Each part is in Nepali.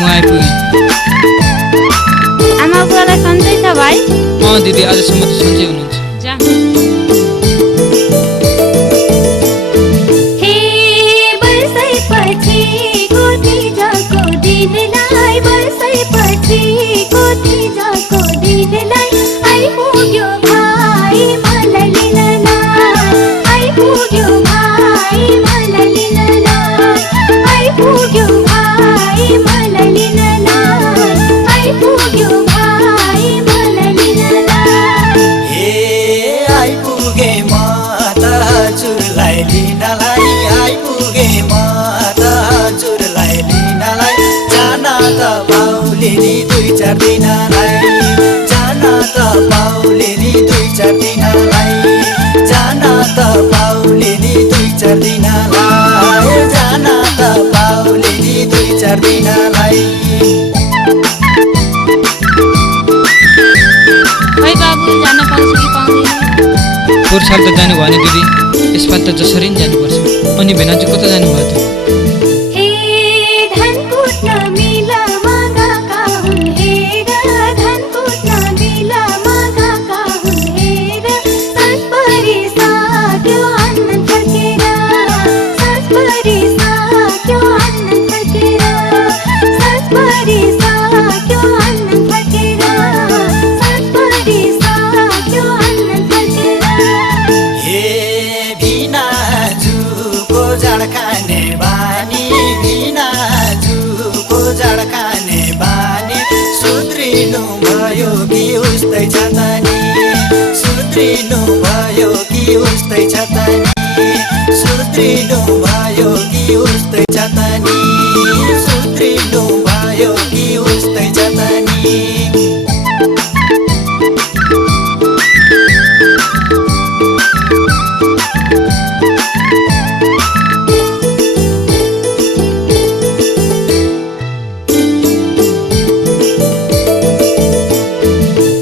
म आइपुगेँ। आमा बुवालाई सन्चै छ भाइ? दिदी आजसम्म त सन्चै हुनुहुन्छ। जा। हे वर्षैपछि तिजको दिनलाई, वर्षैपछि तिजको दिनलाई आइपुग्यो भाइ मलाई लिनलाई, आइपुग्यो भाइ मलाई लिनलाई, आइपुग्यो भाइ मलाई लिनलाई, आइपुग्यो भाइ मलाई लिनलाई। हे आइपुगे म त हजुरलाई लिनलाई, आइपुगे म त हजुरलाई लिनलाई। जान त पाउले नि 2-4 दिनलाई, जान त पाउले नि 2-4 दिनलाई, जान त पाउले नि 2-4 दिनलाई, जान त पाउले नि 2-4 दिनलाई। खै बाबु जान पाउँछु कि पाउँदैन? पोहोर साल त जानु भएन दिदी, यसपालि त जसरी नि जानुपर्छ। अनि भेना चाहिँ कता जानुभयो त? हे धन कुट्न मिलमा गएका हुन् हेर, धन कुट्न मिलमा गएका हुन् हेर। साँझ परिसक्यो अन्न फर्केर, साँझ परिसक्यो अन्न फर्केर, साँझ परिसक्यो अन्न फर्केर, साँझ परिसक्यो अन्न फर्केर। हे भिनाजुको जाँड खाने बानी, भिनाजुको जाँड खाने बानी। सुध्रिनु भयो कि उस्तै छ त नि, सुध्रिनु भयो कि उस्तै छ त नि, सुध्रिनु भयो कि उस्तै छ त नि, सुध्रिनु भयो कि उस्तै छ त नि।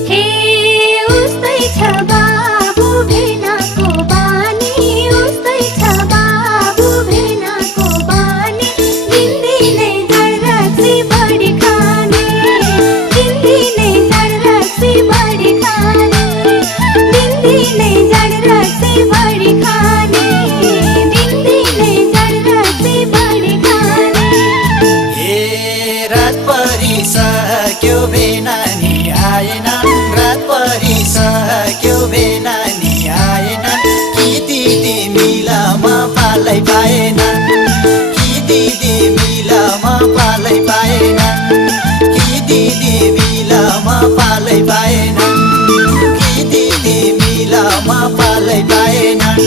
हे उस्तै छ बाबु भेनाको बानी, उस्तै छ बाबु भेनाको बानी। दिनदिनै जाँड रक्सी बढी खाने, दिनदिनै जाँड रक्सी बढी खाने, दिनदिनै जाँड रक्सी बढी खाने, दिनदिनै जाँड रक्सी बढी खाने। हे रात परिसक्यो भेनानी आएनन्, रात परिसक्यो भेनानी आएनन्। कि दिदी मिलमा पालै पाएनन्, कि दिदी मिलमा पालै पाएनन्, कि दिदी मिलमा पालै पाएनन्, कि दिदी मिलमा पालै पाएनन्।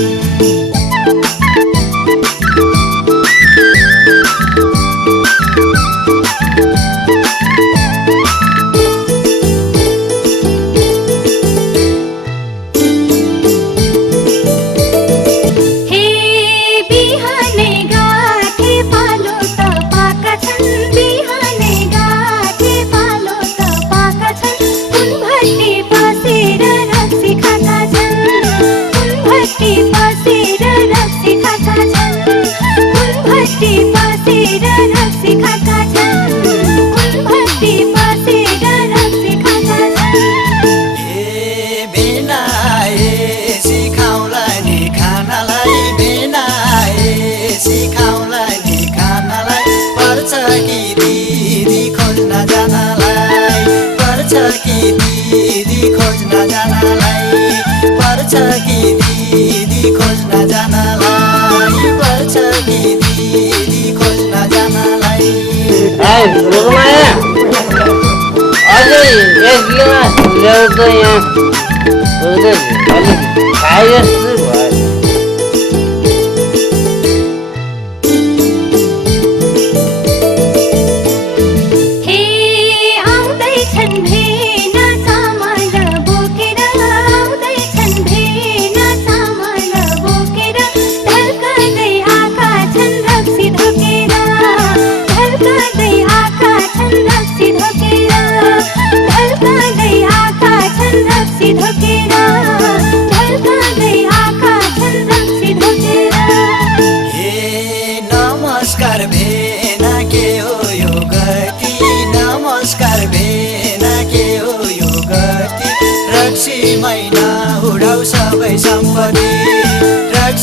हे बिहानै गाठे पालो त पाका छन्, बिहानै गाठे पालो त पाका छन्। उनभट्टी बसेर रक्सी खाएका छन्, उनभट्टी बसेर रक्सी खाएका छन्, उनभट्टी बसेर रक्सी खाएका छन्, उनभट्टी बसेर रक्सी खाएका छन्। हे भेनाए सिकाउला नि खानालाई, भेनाए सिकाउला नि खानालाई। पर्छ कि दिदी खोज्न जानलाई, पर्छ कि दिदी खोज्न जानलाई, पर्छ कि दिदी खोज्न जानलाई, पर्छ कि दिदी खोज्न जानलाई। रुकमाया अझै 1 गिलास ल्याउ त यहाँ अलिक खाए जस्तो भयो। हे आउँदैछन् भेना चामल बोकेर, आउँदैछन् भेना चामल बोकेर। ढल्कँदै आएका छन् रक्सी धोकेर, ढल्कँदै आएका छन् रक्सी धोकेर, ढल्कँदै आएका छन् रक्सी धोकेर, ढल्कँदै आएका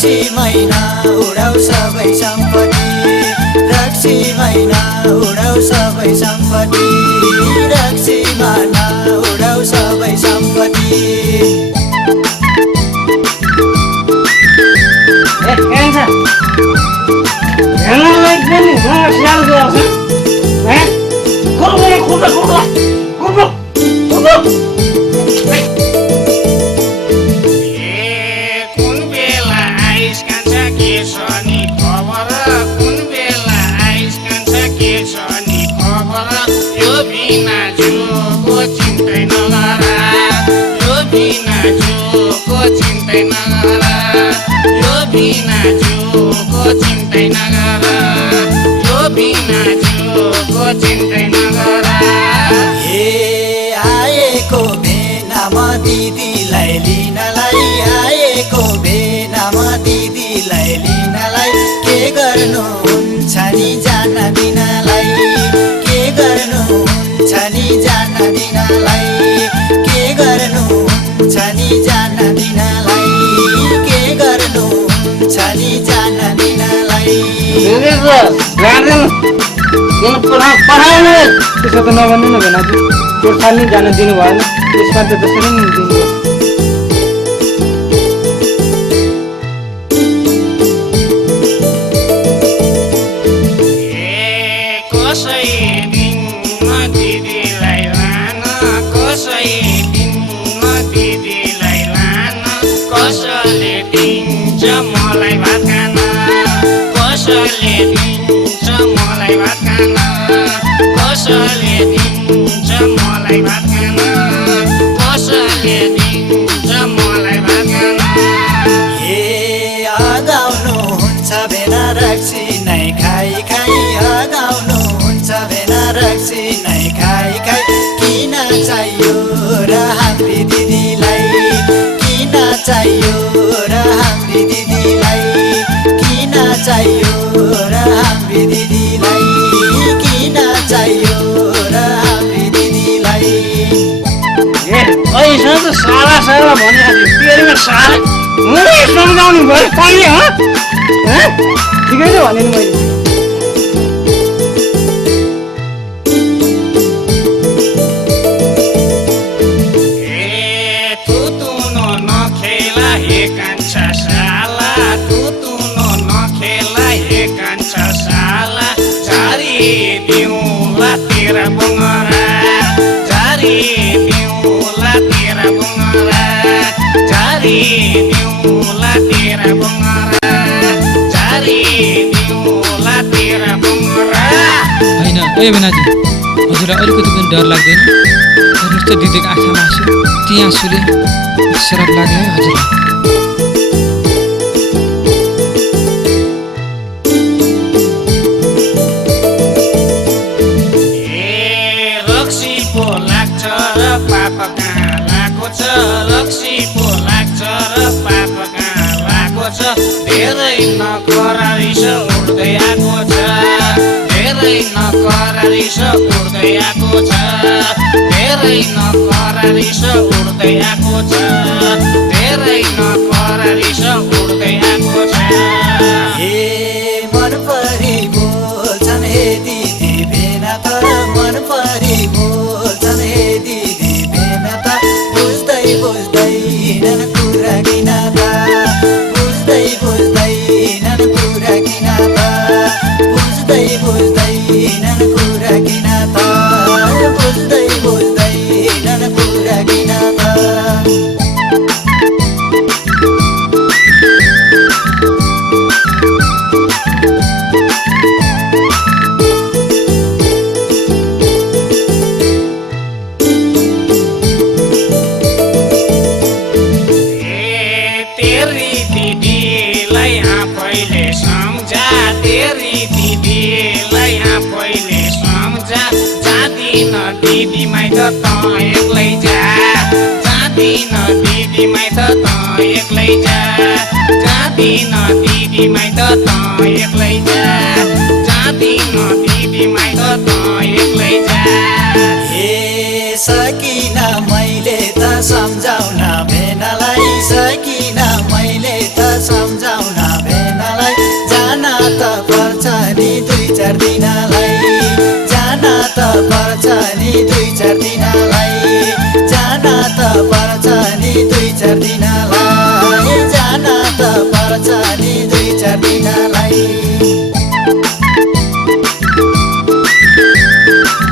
रक्सी महिना उडाउ सबै सम्पत्ति रक्सी महिना उडाउ सबै सम्पत्ति रक्सी महिना उडाउ सबै सम्पत्ति चिन्तै नगर यो बिना जुको चिन्तै नगर यो बिना जुको चिन्तै नगर हे आएको बेनामा दिदीलाई लिनलाई आएको बेनामा दिदीलाई लिनलाई के गर्नुहुन्छ नि जान दिनलाई के गर्नुहुन्छ नि जान दिनलाई के गर्नुहुन्छ नि जान दिनलाई के गर्नुहुन्छ नि जान दिनलाई त्यसो त नभन्नु न भेनाजु गोर्खाली नि जान दिनु भएन त्यसमा त जसरी नि दिनु कसै दिन दिदीलाई लान कसै दिन दिदीलाई लान कसले दिन्छ मलाई भात खान कसले दिन्छ मलाई भात खान कसले दिन्छ मलाई भात खान कसले दिन्छ मलाई भात खान हे अगाउनुहुन्छ भेना रक्सी नै खाइ खाइ अगाउनुहुन्छ भेना रक्सी नै खाइ खाइ किन चाहियो र हाम्री दिदीलाई किन चाहियो र हाम्री दिदीलाई किन चाहियो र हाम्री दिदीलाई किन चाहियो र हाम्री दिदीलाई ऐसा त साला साला भने पेरमा साला मलाई सम्झाउनु भयो पाइए ठिकै त भने नि मैले तेरा बंगरा जारी दिउला तेरा बंगरा जारी दिउला तेरा बंगरा जारी दिउला तेरा बंगरा हैन ए भेनाजु हजुरलाई अलिकति पनि डर लाग्दैन हेर्नुहोस् त दिदीको आँखामा आँसु ती आँसुले शराब लाग्यो है हजुरलाई रक्सी पो लाग्छ र पाप कहाँ लागेको छ धेरै नकर रिस उड्दै आएको छ धेरै नकर रिस उड्दै आएको छ धेरै नकर रिस उड्दै आएको छ धेरै नकर रिस उड्दै आएको छ हे मन परी बोल्छन् हे दिदी भेना त मन परी बोल्छन् हे दिदी भेना त बुझ्दैनन् कुरा किन त बुझ्दैनन् कुरा किन त बुझ्दैनन् कुरा किन त बुझ्दैनन् कुरा किन त दिदी माइत त एक्लै जा जाँदिन दिदी माइत त एक्लै जा जाँदिन दिदी माइत त एक्लै जा जाँदिन दिदी माइत त एक्लै जा हे सकिन मैले त सम्झाउन भेनालाई सकिन मैले त सम्झाउन चार दिनलाई जान त पर्छ नि 2-4 दिनलाई जान त पर्छ नि 2-4 दिनलाई जान त पर्छ नि 2-4 दिनलाई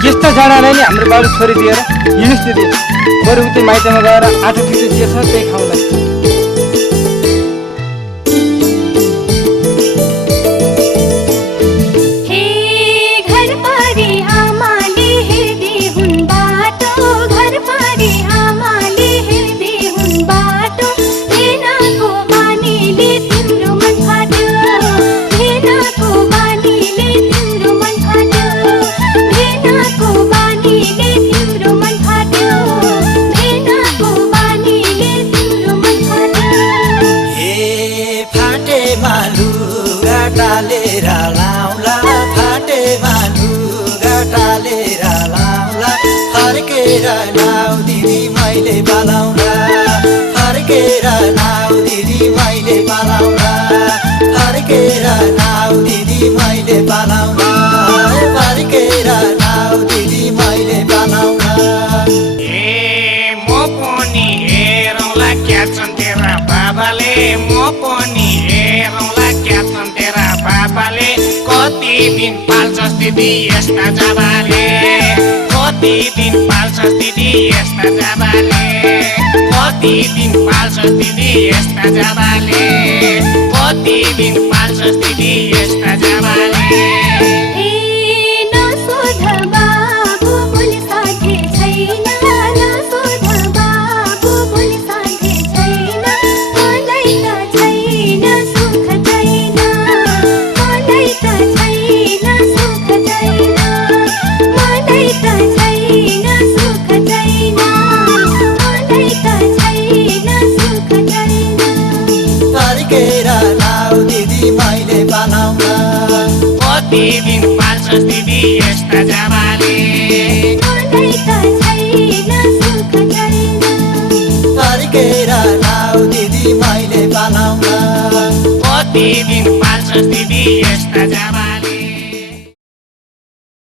यस्ता जाडालाई नि हाम्रो बाबु छोरी दिएर हिँड्नुस् दिदी बरु उतै माइतमा गएर आटा पिठो जे छ त्यही खाउँला हे घर पारी आमाले हेर्दै हुन् बाटो घर पारी आमाले हेर्दै हुन् बाटो भेनाको बानीले तिम्रो मन फाट्यो भेनाको बानीले तिम्रो मन फाट्यो भेनाको बानीले तिम्रो मन फाट्यो भेनाको बानीले तिम्रो मन फाट्यो हे फाटेमा लुगा टालेर लाउला फाटेमा लुगा टालेर लाउला फर्केर नाउ दिदी मैले पालाउला फर्केर नाउ दिदी मैले पालाउला फर्केर नाउ दिदी मैले पालाउला फर्केर नाउ दिदी मैले पालाउला ए म पनि हेरौँला क्या छन् तेरा बाबाले म पनि हेरौँला क्या छन् तेरा बाबाले कति दिन पाल्छस् दिदी यस्ता जाबाले कति दिन पाल्छस् दिदी यस्ता जाबाले कति दिन पाल्छस् दिदी यस्ता जाबाले कति दिन पाल्छस् दिदी यस्ता जाबाले ए नसोध बाबु बोली साथे छैन नसोध बाबु बोली साथे छैन मलाई त छैन सुख छैन मलाई त छैन सुख छैन मलाई त छैन सुख छैन मलाई त छैन सुख छैन फर्केर नाउ दिदी मैले पालाउला कति दिन पाल्छस् दिदी यस्ता जाबाले मलाई त छैन सुख छैन फर्केर नाउ दिदी मैले पालाउला कति दिन पाल्छस् दिदी यस्ता जाबाले